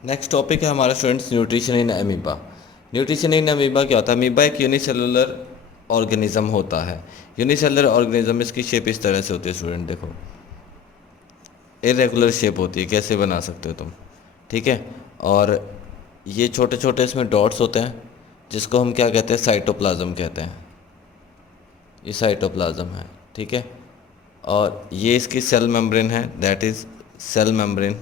Next topic है हमारा students nutrition in amoeba. Nutrition in amoeba क्या होता है? अमीबा एक यूनिसेलुलर ऑर्गेनिज्म होता है। यूनिसेलुलर ऑर्गेनिज्म, इसकी शेप इस तरह से होती है स्टूडेंट, देखो इरेगुलर शेप होती है, कैसे बना सकते हो तुम, ठीक है। और ये छोटे छोटे इसमें डॉट्स होते हैं जिसको हम क्या कहते हैं? साइटोप्लाज्म कहते हैं। ये साइटोप्लाज्म है, ठीक है। और ये इसकी सेल मेम्ब्रेन है, दैट इज़ सेल मेम्ब्रेन।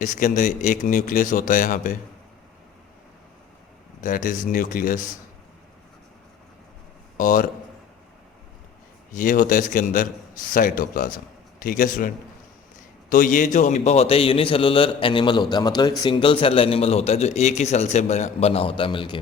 इसके अंदर एक न्यूक्लियस होता है यहाँ पे, दैट इज़ न्यूक्लियस। और ये होता है इसके अंदर साइटोप्लाज्म, ठीक है स्टूडेंट। तो ये जो अमीबा होता है यूनिसेलुलर एनिमल होता है, मतलब एक सिंगल सेल एनिमल होता है जो एक ही सेल से बना होता है मिलके।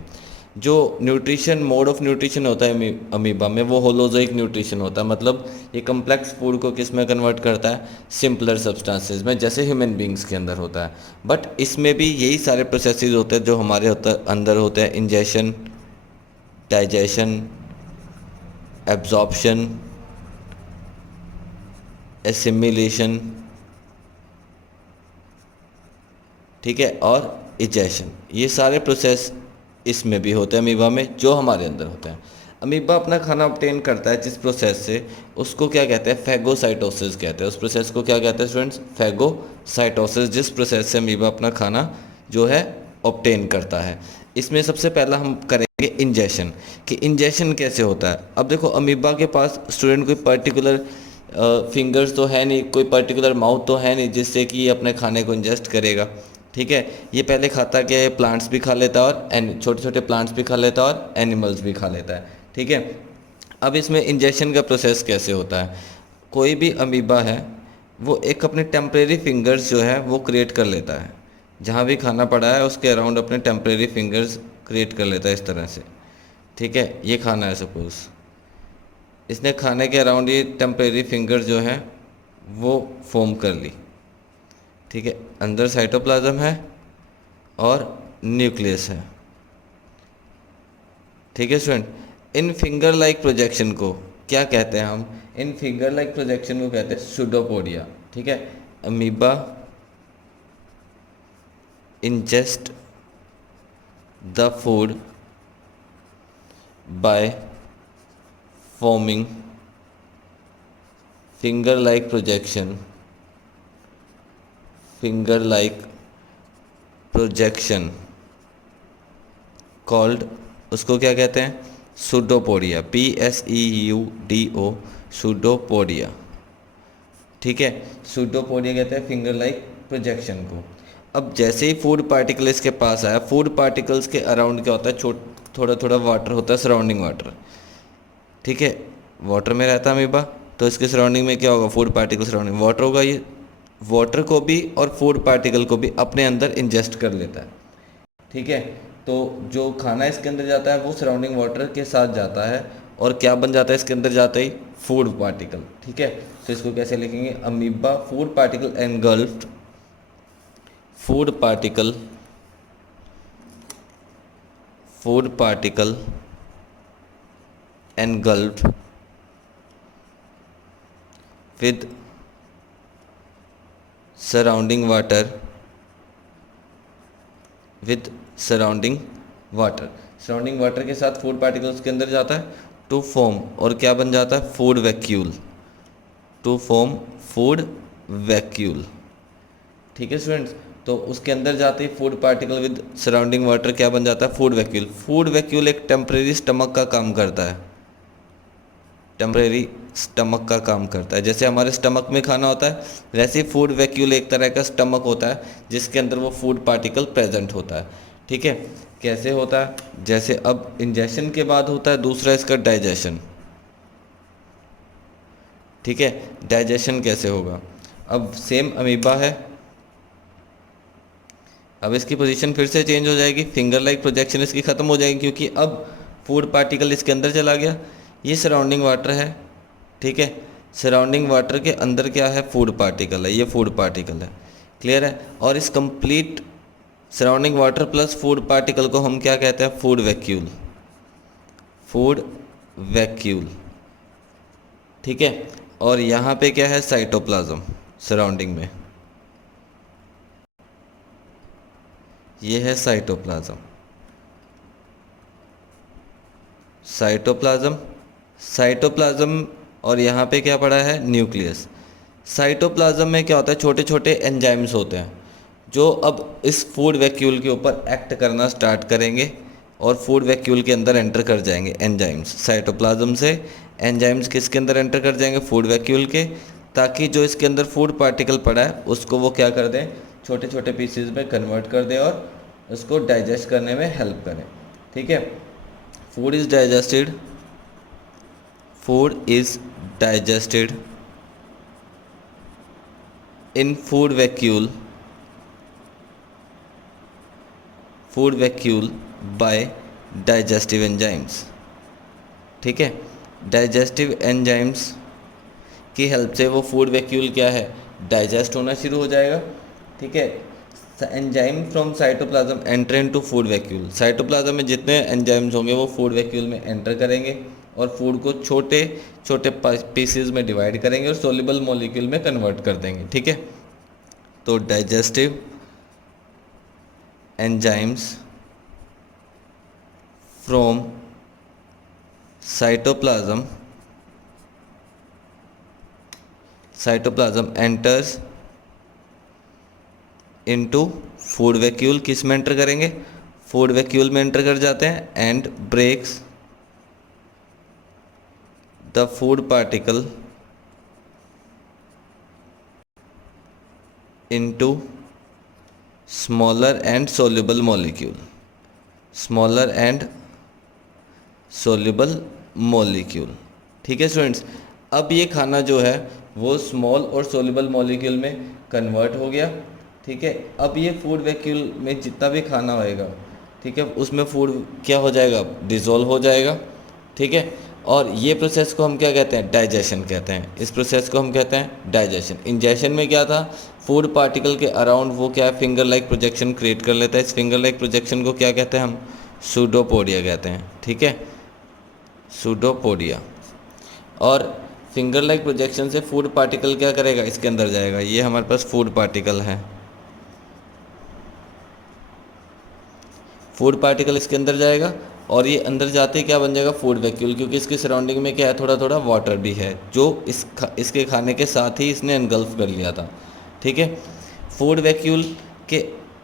जो न्यूट्रिशन, मोड ऑफ न्यूट्रिशन होता है अमीबा में, वो होलोजोइक न्यूट्रिशन होता है। मतलब ये कम्प्लेक्स फूड को किस में कन्वर्ट करता है? सिंपलर सब्सटेंसेस में, जैसे ह्यूमन बींग्स के अंदर होता है। बट इसमें भी यही सारे प्रोसेसेस होते हैं जो हमारे अंदर होते हैं: इंजेशन, डाइजेशन, एब्जॉर्प्शन, एसिमिलेशन, ठीक है, और इजेशन। ये सारे प्रोसेस इसमें भी होते हैं अमीबा में, जो हमारे अंदर होते हैं। अमीबा अपना खाना ऑब्टेन करता है जिस प्रोसेस से, उसको क्या कहते हैं? फैगोसाइटोसिस कहते हैं। उस प्रोसेस को क्या कहते हैं स्टूडेंट्स? फैगोसाइटोसिस। जिस प्रोसेस से अमीबा अपना खाना जो है ऑब्टेन करता है। इसमें सबसे पहला हम करेंगे इंजेशन, कि इंजेशन कैसे होता है। अब देखो, अमीबा के पास स्टूडेंट कोई पर्टिकुलर फिंगर्स तो है नहीं, कोई पर्टिकुलर माउथ तो है नहीं जिससे कि ये अपने खाने को इंजेस्ट करेगा, ठीक है। ये पहले खाता क्या है? प्लांट्स भी खा लेता है, और छोटे छोटे प्लांट्स भी खा लेता है, और एनिमल्स भी खा लेता है, ठीक है। अब इसमें इंजेक्शन का प्रोसेस कैसे होता है? कोई भी अमीबा है वो एक अपने टेम्परेरी फिंगर्स जो है वो क्रिएट कर लेता है। जहाँ भी खाना पड़ा है उसके अराउंड अपने टेम्परेरी फिंगर्स क्रिएट कर लेता है इस तरह से, ठीक है। ये खाना है सपोज़, इसने खाने के अराउंड ये टेम्परेरी फिंगर जो है वो फॉर्म कर ली, ठीक है। अंदर साइटोप्लाज्म है और न्यूक्लियस है, ठीक है student. In finger like projection को क्या कहते हैं हम? इन फिंगर लाइक प्रोजेक्शन को कहते हैं सुडोपोडिया, ठीक है। Amoeba ingest the food by forming finger like projection, finger like projection called, उसको क्या कहते हैं? सुडोपोडिया, PSEUDO, सुडोपोडिया, ठीक है। सुडोपोडिया कहते हैं फिंगर लाइक प्रोजेक्शन को। अब जैसे ही फूड पार्टिकल इसके पास आया, फूड पार्टिकल्स के अराउंड क्या होता है? थोड़ा थोड़ा वाटर होता है, सराउंडिंग वाटर, ठीक है। वाटर में रहता है अमीबा, तो इसके सराउंडिंग में क्या होगा? फूड पार्टिकल सराउंडिंग वाटर होगा। ये वाटर को भी और फूड पार्टिकल को भी अपने अंदर इंजेस्ट कर लेता है, ठीक है। तो जो खाना इसके अंदर जाता है वो सराउंडिंग वाटर के साथ जाता है, और क्या बन जाता है इसके अंदर जाते ही? फूड पार्टिकल, ठीक है। तो इसको कैसे लिखेंगे? Amoeba food particle engulfed, food particle, food particle engulfed with surrounding water, with surrounding water, surrounding water के साथ फूड पार्टिकल्स के अंदर जाता है टू फॉर्म, और क्या बन जाता है? Food vacuole, to form food vacuole, ठीक है स्टूडेंट्स। तो उसके अंदर जाते ही food particle with surrounding water क्या बन जाता है? Food vacuole. फूड वैक्यूल एक टेम्परेरी स्टमक का काम करता है, टेम्परेरी स्टमक का काम करता है। जैसे हमारे स्टमक में खाना होता है, वैसे ही फूड वैक्यूल एक तरह का स्टमक होता है जिसके अंदर वो फूड पार्टिकल प्रेजेंट होता है, ठीक है। कैसे होता है? जैसे अब इंजेक्शन के बाद होता है दूसरा इसका डाइजेशन, ठीक है। डाइजेशन कैसे होगा? अब सेम अमीबा है, अब इसकी पोजीशन फिर से चेंज हो जाएगी, फिंगर लाइक प्रोजेक्शन इसकी ख़त्म हो जाएगी, क्योंकि अब फूड पार्टिकल इसके अंदर चला गया। ये सराउंडिंग वाटर है, ठीक है। सराउंडिंग वाटर के अंदर क्या है? फूड पार्टिकल है, ये फूड पार्टिकल है, क्लियर है। और इस complete surrounding water plus food particle को हम क्या कहते हैं? फूड वैक्यूल, फूड वैक्यूल, ठीक है। और यहाँ पे क्या है? साइटोप्लाज्म सराउंडिंग में, ये है साइटोप्लाज्म। साइटोप्लाज्म, साइटोप्लाज्म, और यहाँ पे क्या पड़ा है, न्यूक्लियस। साइटोप्लाज्म में क्या होता है, छोटे छोटे एंजाइम्स होते हैं जो अब इस फूड वैक्यूल के ऊपर एक्ट करना स्टार्ट करेंगे और फूड वैक्यूल के अंदर एंटर कर जाएंगे एंजाइम्स। साइटोप्लाज्म से एंजाइम्स किसके अंदर एंटर कर जाएंगे, फूड वैक्यूल के, ताकि जो इसके अंदर फूड पार्टिकल पड़ा है उसको वो क्या कर दें, छोटे छोटे पीसेज में कन्वर्ट कर दें और उसको डाइजेस्ट करने में हेल्प करें। ठीक है, food is digested, food is digested in food vacuole by digestive enzymes। ठीक है, डाइजेस्टिव एंजाइम्स की हेल्प से वो फूड वैक्यूल क्या है, डाइजेस्ट होना शुरू हो जाएगा। ठीक है, enzyme from cytoplasm enter into food vacuole. Cytoplasm में जितने एंजाइम्स होंगे वो फूड वैक्यूल में एंटर करेंगे और फूड को छोटे छोटे पीसेस में डिवाइड करेंगे और सोल्यूबल मॉलिक्यूल में कन्वर्ट कर देंगे। ठीक है, तो digestive enzymes from cytoplasm enters into food vacuole, किस में एंटर करेंगे, फूड वैक्यूल में एंटर कर जाते हैं, and breaks the food particle into smaller and soluble molecule, smaller and soluble molecule. ठीक है स्टूडेंट्स, अब ये खाना जो है वो स्मॉल और सोल्यूबल मॉलिक्यूल में कन्वर्ट हो गया। ठीक है, अब ये फूड वैक्यूल में जितना भी खाना होएगा, ठीक है, उसमें फूड क्या हो जाएगा, डिज़ोल्व हो जाएगा। ठीक है, और ये प्रोसेस को हम क्या कहते हैं, डाइजेशन कहते हैं। इस प्रोसेस को हम कहते हैं डाइजेशन। इंजेशन में क्या था, फूड पार्टिकल के अराउंड वो क्या है, फिंगर लाइक प्रोजेक्शन क्रिएट कर लेता है। इस फिंगर लाइक प्रोजेक्शन को क्या कहते हैं, हम सूडोपोडिया कहते हैं। ठीक है, सूडोपोडिया। और फिंगर लाइक प्रोजेक्शन से फूड पार्टिकल क्या करेगा, इसके अंदर जाएगा। ये हमारे पास फूड पार्टिकल है, फूड पार्टिकल इसके अंदर जाएगा और ये अंदर जाते ही क्या बन जाएगा, फूड वैक्यूल, क्योंकि इसके सराउंडिंग में क्या है, थोड़ा थोड़ा वाटर भी है जो इसके खाने के साथ ही इसने एनगल्फ कर लिया था। ठीक है, फूड वैक्यूल के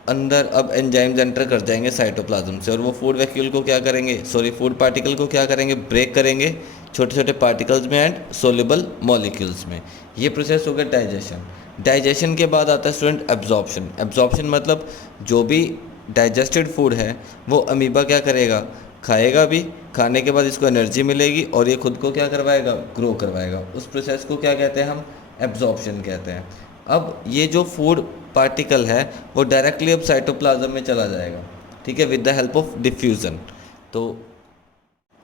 अंदर अब एंजाइम्स एंटर कर जाएंगे साइटोप्लाज्म से और वो फूड वैक्यूल को क्या करेंगे, फूड पार्टिकल को क्या करेंगे, ब्रेक करेंगे छोटे छोटे पार्टिकल्स में एंड सोल्यूबल मॉलिक्यूल्स में। ये प्रोसेस हो गया डाइजेशन। डाइजेशन के बाद आता है स्टूडेंट एब्जॉर्प्शन। एब्जॉर्प्शन मतलब जो भी डाइजेस्टेड फूड है वो अमीबा क्या करेगा, खाएगा भी, खाने के बाद इसको एनर्जी मिलेगी और ये खुद को क्या करवाएगा, ग्रो करवाएगा। उस प्रोसेस को क्या कहते हैं, हम एब्जॉर्प्शन कहते हैं। अब ये जो फूड पार्टिकल है वो डायरेक्टली अब साइटोप्लाज्म में चला जाएगा। ठीक है, with the help of diffusion. तो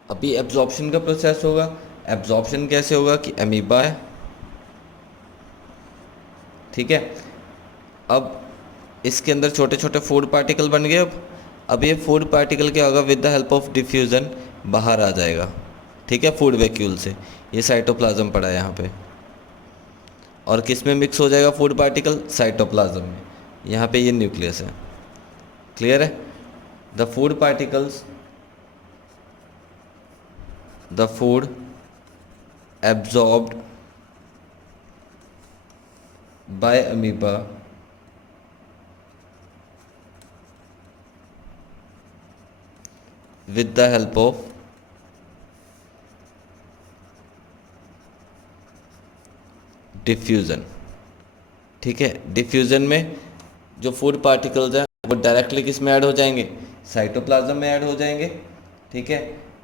अभी एब्जॉर्प्शन का प्रोसेस होगा। एब्जॉर्प्शन कैसे होगा कि अमीबा है, ठीक है, अब इसके अंदर छोटे छोटे फूड पार्टिकल बन गए। अब ये फूड पार्टिकल क्या होगा, with the help of diffusion बाहर आ जाएगा। ठीक है, फूड वैक्यूल से। ये साइटोप्लाज्म पड़ा है यहाँ पे, और किस में मिक्स हो जाएगा फूड पार्टिकल, साइटोप्लाज्म में। यहाँ पे ये न्यूक्लियस है, क्लियर है। The food particles, the food absorbed bye amoeba with the help of diffusion. ठीक है, डिफ्यूज़न में जो फूड पार्टिकल्स हैं वो डायरेक्टली किस में ऐड हो जाएंगे, साइटोप्लाज्म में ऐड हो जाएंगे। ठीक है,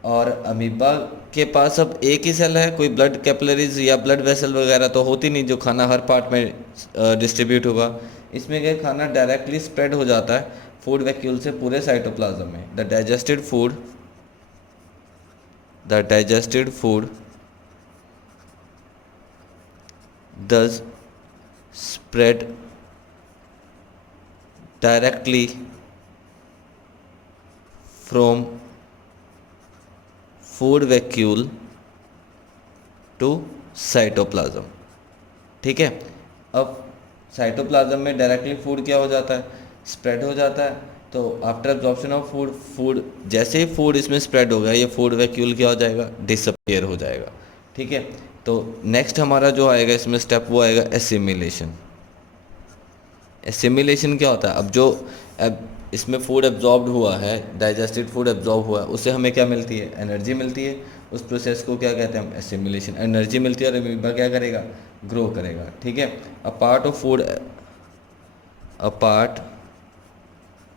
और अमीबा के पास अब एक ही सेल है, कोई ब्लड कैपिलरीज या ब्लड वेसल वगैरह तो होती नहीं जो खाना हर पार्ट में डिस्ट्रीब्यूट होगा। इसमें क्या, खाना डायरेक्टली स्प्रेड हो जाता है फूड वैक्यूल से पूरे साइटोप्लाज्म में। The digested food does spread directly from food vacuole to cytoplasm। ठीक है, अब साइटोप्लाज्म में डायरेक्टली फूड क्या हो जाता है, स्प्रेड हो जाता है। तो after absorption of food, food जैसे ही फूड इसमें स्प्रेड होगा, ये फूड वैक्यूल क्या हो जाएगा, डिसअपियर हो जाएगा। ठीक है, तो नेक्स्ट हमारा जो आएगा इसमें स्टेप वो आएगा एसिमिलेशन। एसिमिलेशन क्या होता है, अब जो अब इसमें फूड एब्जॉर्ब्ड हुआ है, डाइजेस्टेड फूड एब्जॉर्ब हुआ है, उससे हमें क्या मिलती है, एनर्जी मिलती है। उस प्रोसेस को क्या कहते हैं हम, एसिमिलेशन। एनर्जी मिलती है और अमीबा क्या करेगा, ग्रो करेगा। ठीक है, a part of food, a part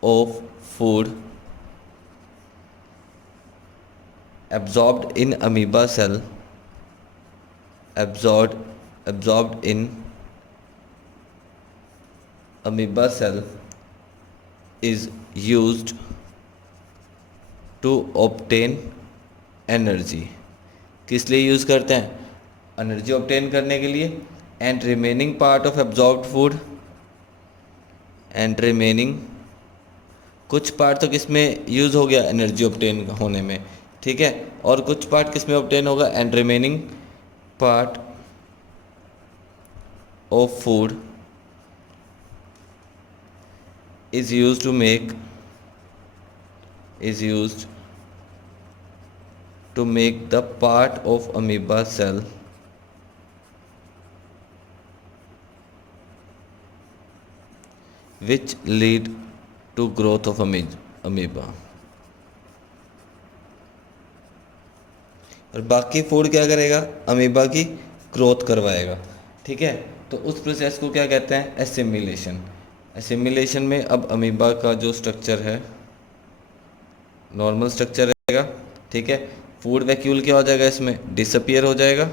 of food absorbed in amoeba cell, absorbed in amoeba cell is used to obtain energy। किस लिए यूज़ करते हैं, एनर्जी ऑब्टेन करने के लिए। And remaining part of absorbed food, and remaining, कुछ part तो किस में यूज़ हो गया, एनर्जी ऑब्टेन होने में। ठीक है, और कुछ पार्ट किस में ऑब्टेन होगा, and remaining part of food is used to make, is used to make the part of amoeba cell which lead to growth of amoeba। और बाकी फूड क्या करेगा, अमीबा की ग्रोथ करवाएगा। ठीक है, तो उस प्रोसेस को क्या कहते हैं, एसिमिलेशन। एसिमिलेशन में अब अमीबा का जो स्ट्रक्चर है नॉर्मल स्ट्रक्चर रहेगा। ठीक है, फूड वैक्यूल क्या हो जाएगा, इसमें डिसअपियर हो जाएगा।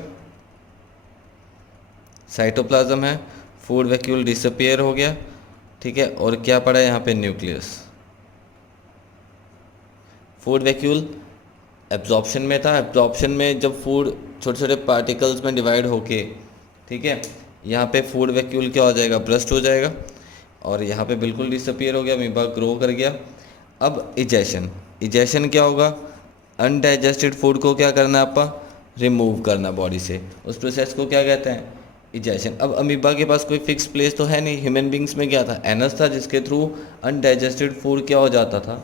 साइटोप्लाज्म है, फूड वैक्यूल डिसअपियर हो गया। ठीक है, और क्या पड़ा है यहाँ पे, न्यूक्लियस। फूड वैक्यूल एब्जॉर्प्शन में था, एब्जॉर्प्शन में जब फूड छोटे छोटे पार्टिकल्स में डिवाइड होके, ठीक है, यहाँ पे फूड वैक्यूल क्या हो जाएगा, ब्रस्ट हो जाएगा, और यहाँ पे बिल्कुल डिसअपियर हो गया, अमीबा ग्रो कर गया। अब इजेशन, इजेशन क्या होगा, अनडाइजेस्टेड फूड को क्या करना है आपका, रिमूव करना बॉडी से। उस प्रोसेस को क्या कहते हैं, इजेशन। अब अमीबा के पास कोई फिक्स प्लेस तो है नहीं, ह्यूमन बींग्स में क्या था, एनस था, जिसके थ्रू अनडाइजेस्टेड फूड क्या हो जाता था,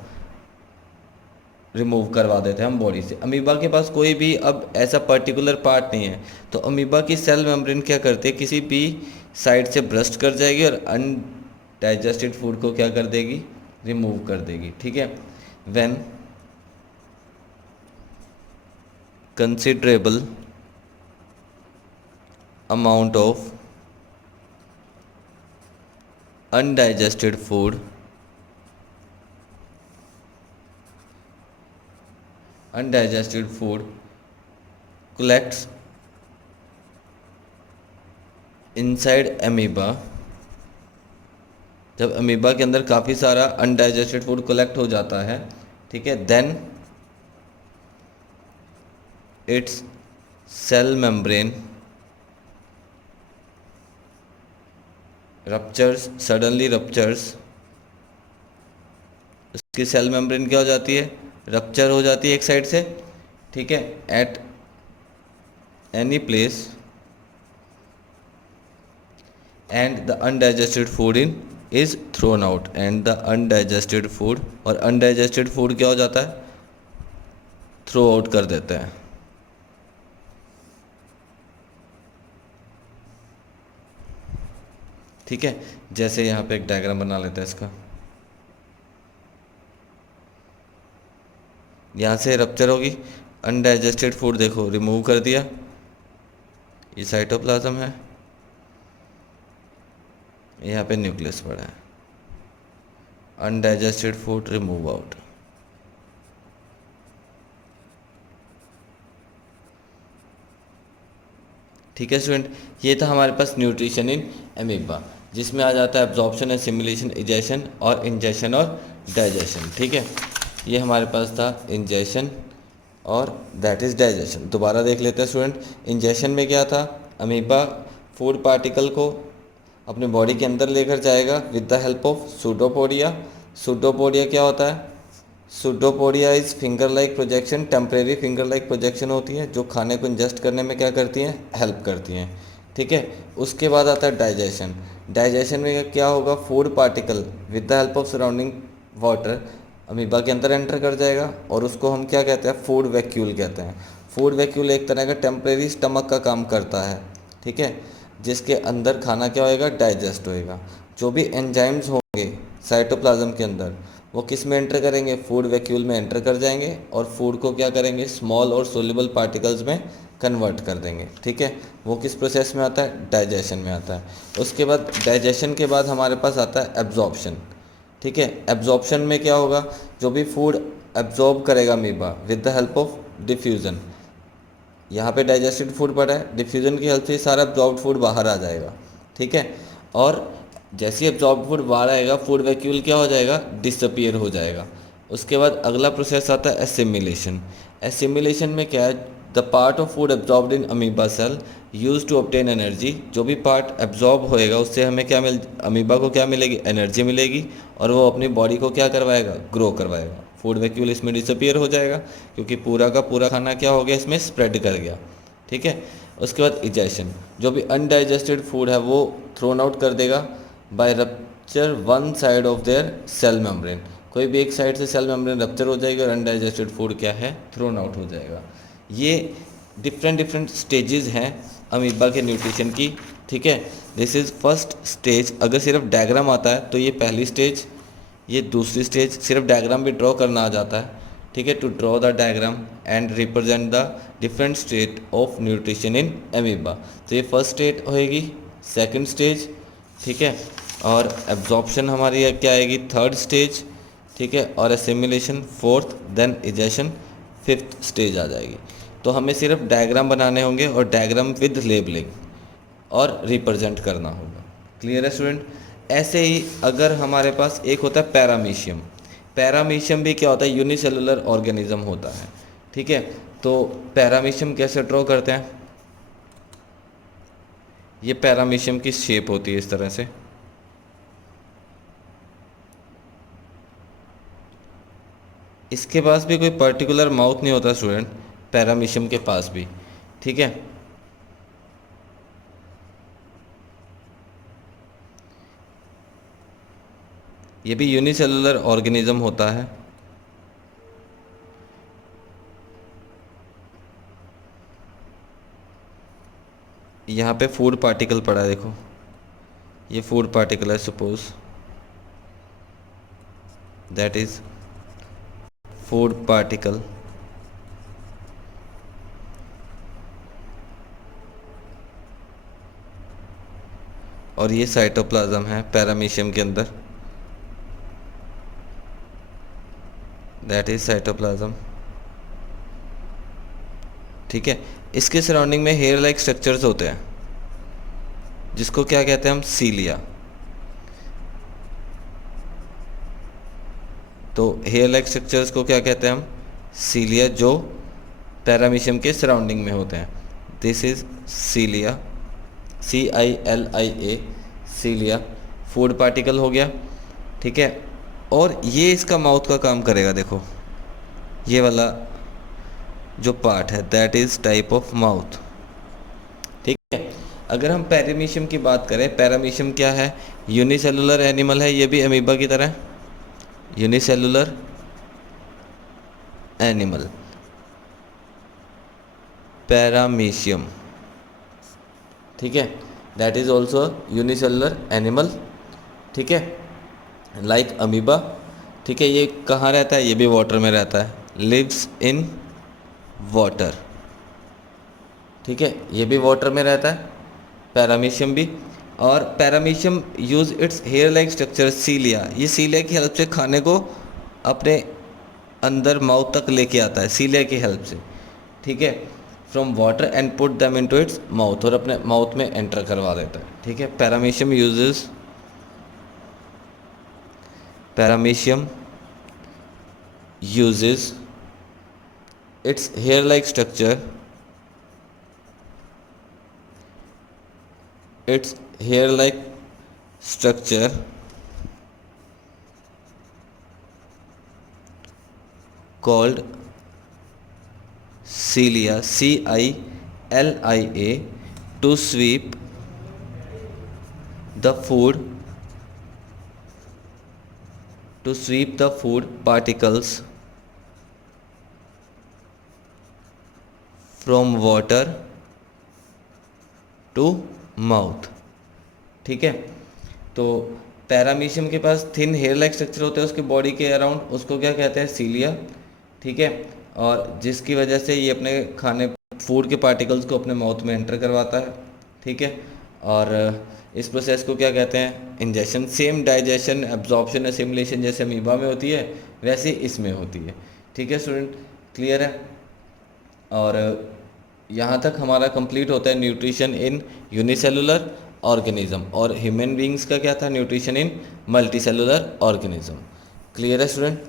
रिमूव करवा देते हैं हम बॉडी से। अमीबा के पास कोई भी अब ऐसा पर्टिकुलर पार्ट नहीं है, तो अमीबा की सेल मेम्ब्रेन क्या करती है, किसी भी साइड से ब्रस्ट कर जाएगी और अनडाइजेस्टेड फूड को क्या कर देगी, रिमूव कर देगी। ठीक है, when considerable amount of undigested food, undigested food collects inside amoeba। जब अमीबा के अंदर काफ़ी सारा अनडाइजेस्टेड फूड कलेक्ट हो जाता है, ठीक है, then its cell membrane ruptures, suddenly ruptures. उसकी सेल मेम्ब्रेन क्या हो जाती है, रप्चर हो जाती है एक साइड से। ठीक है, at any place and the undigested food in is thrown out, and the undigested food, और अनडाइजेस्टेड फूड क्या हो जाता है, थ्रो आउट कर देता है। ठीक है, जैसे यहाँ पे एक डायग्राम बना लेते हैं इसका। यहाँ से रप्चर होगी, अनडाइजेस्टेड फूड देखो रिमूव कर दिया, ये साइटोप्लाज्म है, यहाँ पे न्यूक्लियस पड़ा है, अनडाइजेस्टेड फूड रिमूव आउट। ठीक है स्टूडेंट, ये था हमारे पास न्यूट्रिशन इन अमीबा, जिसमें आ जाता है एब्जॉर्प्शन, एसिमिलेशन, इजेशन और इंजेशन और डाइजेशन। ठीक है, ये हमारे पास था इंजेशन और दैट इज़ डाइजेशन। दोबारा देख लेते हैं स्टूडेंट। इंजेशन में क्या था, अमीबा फूड पार्टिकल को अपने बॉडी के अंदर लेकर जाएगा with the help of pseudopodia. Pseudopodia क्या होता है, pseudopodia is finger like projection, temporary finger like projection होती है, जो खाने को इंजेस्ट करने में क्या करती हैं, हेल्प करती हैं। ठीक है, उसके बाद आता है डाइजेशन। डाइजेशन में क्या होगा, food particle with the help of surrounding water amoeba के अंदर एंटर कर जाएगा और उसको हम क्या कहते हैं, फूड वैक्यूल कहते हैं। फूड वैक्यूल एक तरह का टेम्परेरी स्टमक का काम करता है, ठीक है, जिसके अंदर खाना क्या होएगा, डाइजेस्ट होएगा। जो भी एंजाइम्स होंगे साइटोप्लाज्म के अंदर वो किस में एंटर करेंगे, फूड वैक्यूल में एंटर कर जाएंगे और फूड को क्या करेंगे, स्मॉल और सोल्यूबल पार्टिकल्स में कन्वर्ट कर देंगे, ठीक है। वो किस प्रोसेस में आता है, डाइजेशन में आता है। उसके बाद डाइजेशन के बाद हमारे पास आता है एब्जॉर्प्शन, ठीक है। एब्जॉर्प्शन में क्या होगा, जो भी फूड एब्जॉर्ब करेगा amoeba with the help of diffusion, यहाँ पे डाइजेस्टेड फूड पड़ा है, डिफ्यूज़न की हेल्प से सारा एब्जॉर्ब फूड बाहर आ जाएगा, ठीक है। और जैसे ही एब्जॉर्ब फूड बाहर आएगा, फूड वैक्यूल क्या हो जाएगा, डिसअपियर हो जाएगा। उसके बाद अगला प्रोसेस आता है एसिमिलेशन। एसिमिलेशन में क्या है, the part of food absorbed in amoeba cell use to obtain energy. जो भी पार्ट एब्जॉर्ब होएगा उससे हमें क्या अमीबा को क्या मिलेगी, एनर्जी मिलेगी और वो अपनी बॉडी को क्या करवाएगा, ग्रो करवाएगा। फूड वैक्यूल इसमें डिसअपियर हो जाएगा क्योंकि पूरा का पूरा खाना क्या हो गया, इसमें स्प्रेड कर गया, ठीक है। उसके बाद इजेशन, जो भी अनडाइजेस्टेड फूड है वो थ्रोन आउट कर देगा by rupture one side of their cell membrane. कोई भी एक साइड से सेल मेम्ब्रेन रप्चर हो जाएगी और अनडाइजेस्टेड फूड क्या है, थ्रोन आउट हो जाएगा। ये डिफरेंट डिफरेंट स्टेजेस हैं अमीबा के न्यूट्रिशन की, ठीक है। This is first stage. अगर सिर्फ डायग्राम आता है तो ये पहली स्टेज, ये दूसरी स्टेज। सिर्फ डायग्राम भी ड्रॉ करना आ जाता है, ठीक है, to draw the diagram and represent the different state of nutrition in amoeba. तो ये फर्स्ट स्टेट होएगी, सेकंड स्टेज, ठीक है, और एब्जॉर्प्शन हमारी क्या आएगी, थर्ड स्टेज, ठीक है, और assimilation fourth, then egestion fifth stage आ जाएगी। तो हमें सिर्फ डायग्राम बनाने होंगे और डायग्राम विद लेबलिंग और रिप्रेजेंट करना होगा। क्लियर है स्टूडेंट। ऐसे ही अगर हमारे पास एक होता है पैरामीशियम। पैरामीशियम भी क्या होता है, यूनिसेलुलर ऑर्गेनिज्म होता है, ठीक है। तो पैरामीशियम कैसे ड्रॉ करते हैं, ये पैरामीशियम की शेप होती है इस तरह से। इसके पास भी कोई पर्टिकुलर माउथ नहीं होता स्टूडेंट, पैरामीशियम के पास भी, ठीक है। ये भी यूनिसेलुलर ऑर्गेनिज्म होता है। यहाँ पे फूड पार्टिकल पड़ा है, देखो ये फूड पार्टिकल है, suppose that is food particle. और ये साइटोप्लाज्म है पैरामीशियम के अंदर, दैट इज साइटोप्लाज्म, ठीक है। इसके सराउंडिंग में हेयर लाइक स्ट्रक्चर्स होते हैं जिसको क्या कहते हैं हम, सीलिया। तो हेयर लाइक स्ट्रक्चर्स को क्या कहते हैं हम, सीलिया, जो पैरामीशियम के सराउंडिंग में होते हैं। This is cilia, CILIA, cilia. Food particle हो गया, ठीक है। और ये इसका माउथ का काम करेगा, देखो ये वाला जो पार्ट है that is type of mouth, ठीक है। अगर हम पैरामीशियम की बात करें, पैरामीशियम क्या है, यूनिसेलुलर एनिमल है, ये भी अमीबा की तरह यूनिसेलुलर एनिमल, पैरामीशियम, ठीक है, that is also unicellular animal, ठीक है, लाइक अमीबा, ठीक है। ये कहाँ रहता है, ये भी वाटर में रहता है, लिव्स इन वाटर, ठीक है, ये भी वाटर में रहता है, पैरामीशियम भी। और paramecium use its hair like structure cilia, ये सीलिया की हेल्प से खाने को अपने अंदर माउथ तक लेके आता है, सीलिया की हेल्प से, ठीक है, from water and put them into its mouth, और अपने माउथ में एंटर करवा देता है, ठीक है। Paramecium uses its hair-like structure, called cilia, CILIA, to sweep the food to sweep the food particles from water to mouth. ठीक है, तो पैरामीशियम के पास थिन हेयर लाइक स्ट्रक्चर होता है उसके बॉडी के अराउंड, उसको क्या कहते हैं, सीलिया। ठीक है, और जिसकी वजह से ये अपने खाने फूड के पार्टिकल्स को अपने माउथ में एंटर करवाता है। ठीक है, और इस प्रोसेस को क्या कहते हैं, injection. Same digestion, absorption, assimilation जैसे अमीबा में होती है वैसे इसमें होती है। ठीक है स्टूडेंट, क्लियर है। और यहाँ तक हमारा कंप्लीट होता है न्यूट्रिशन इन यूनिसेलुलर ऑर्गेनिज्म, और ह्यूमन बींग्स का क्या था, nutrition in multicellular organism. Clear है स्टूडेंट।